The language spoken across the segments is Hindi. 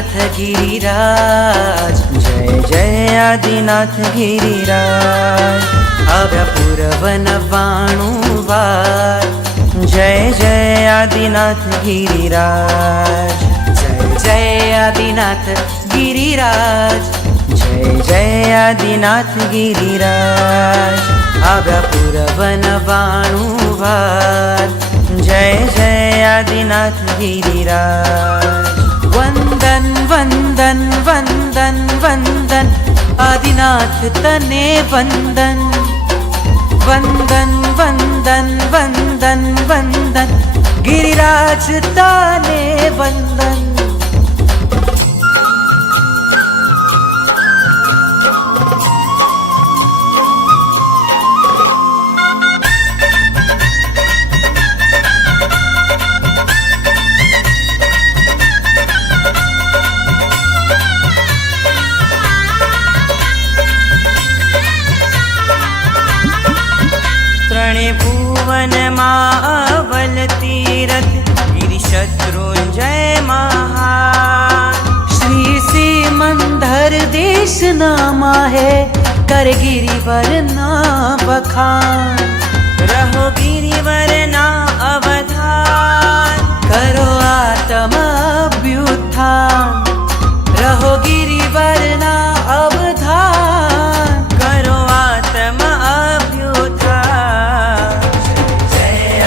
आदिनाथ गिरिराज, जय जय आदिनाथ गिरिराज। આવ્યા પૂર્વ 99 વાર, जय जय आदिनाथ गिरिराज, जय जय आदिनाथ गिरिराज, जय जय आदिनाथ गिरिराज। આવ્યા પૂર્વ 99 વાર, जय जय आदिनाथ गिरिराज। वंदन वंदन वंदन वंदन आदिनाथ तने वंदन, वंदन वंदन वंदन वंदन गिरिराज तने वंदन। भुवन मावल तीरथ गिरिशत्रुंजय महान। श्री सिमंदर देश नामा है, कर गिरिवर ना बखान। रहो गिरिवर ना अवधान, करो आत्म अभ्युत्थान। रहो गिरिवर ना अवधान, करो आत्म अभ्युत्थान।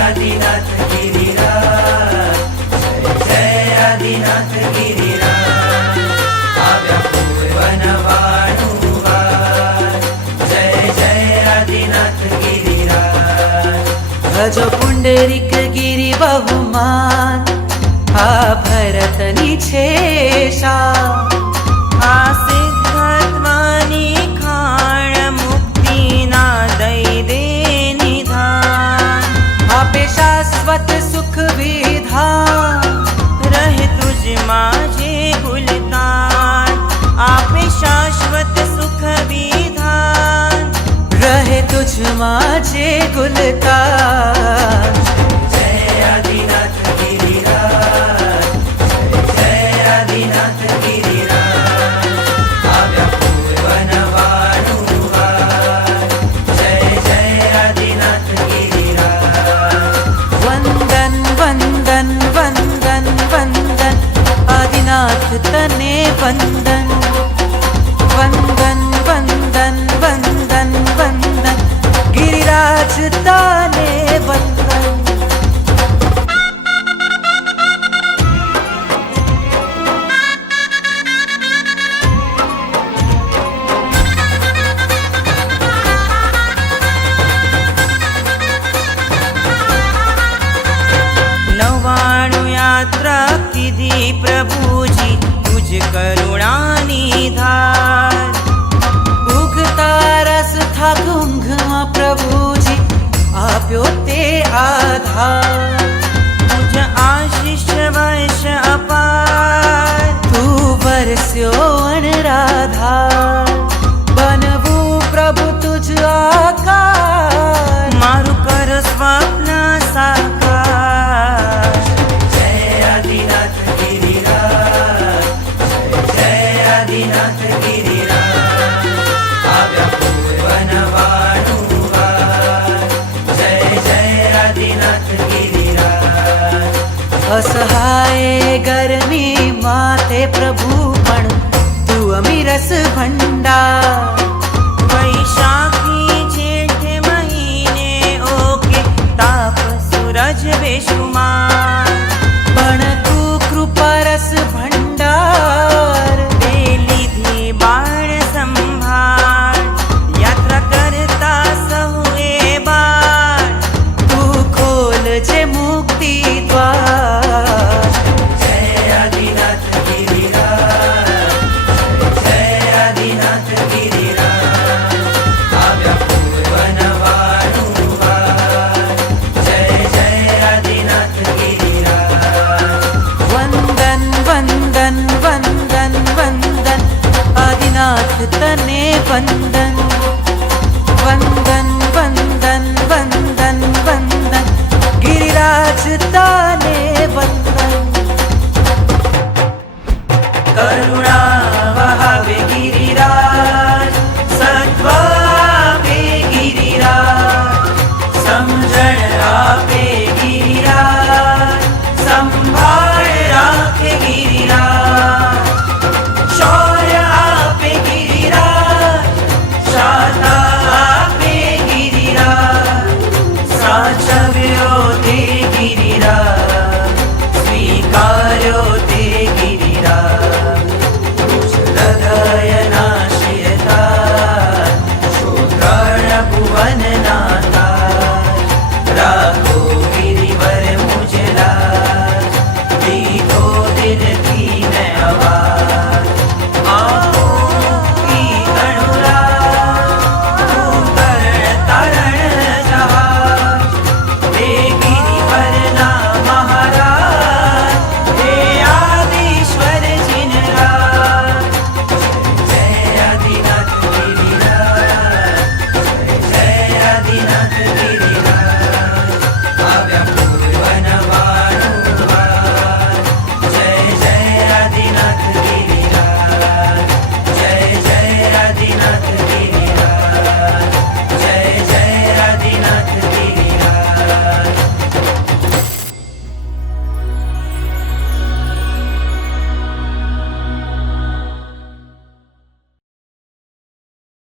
आदिनाथ गिरिराज, जय जय आदिनाथ गिरिराज। આવ્યા પૂર્વ 99 વાર, जय जय आदिनाथ गिरिराज। भजो पुंडरीक गिरि बहुमान, आ भरतनी छेषा। आ सिद्धात्मानी खाण, मुक्ति ना दई दे निधान। आपे शाश्वत सुख विधान, रहे तुझ माझे गुलतान। आपे शाश्वत सुख विधान, रहे तुझ माझे गुलतान। जय आदिनाथ गिरिराज, जय आदिनाथ गिरिराज। આવ્યા પૂર્વ 99 વાર, जय जय आदिनाथ गिरिराज। वंदन वंदन वंदन वंदन आदिनाथ तने वंदन, वंदन वंदन वंदन वंदन गिरिराज तने वंदन। यात्रा कीधी प्रभु जी, तुझ करुणा निधार। उगता रस था घुंघमा प्रभु जी, आप्यो ते आधार। तुझ आशीष वर्ष अपार, तू वरस्यो अनराधार। बनवू प्रभु तुझ आकार, मारू कर स्वप्न साकार। आदिनाथ गिरिराज, जय जय आदिनाथ गिरिराज। આવ્યા પૂર્વ 99 વાર, जय जय आदिनाथ गिरिराज। असहाय गर्मी माते प्रभु पण, तू अमीरस भंडार। वैशाखी जेठ महीने ओके, ताप सूरज बेशुमार। पण तू कृपारस भंडार, बेलीधी बाण संभार। यात्रा करता सहुए बार, तू खोल जे मुक्ति द्वार। जय आदिनाथ गिरिराज, जय आदिनाथ गिरिराज। આવ્યા પૂર્વ 99 વાર, जय जय आदिनाथ गिरिराज। वंदन वंदन वंदन वंदन आदिनाथ तने वंदन, वंदन वंदन वंदन वंदन गिरिराज तने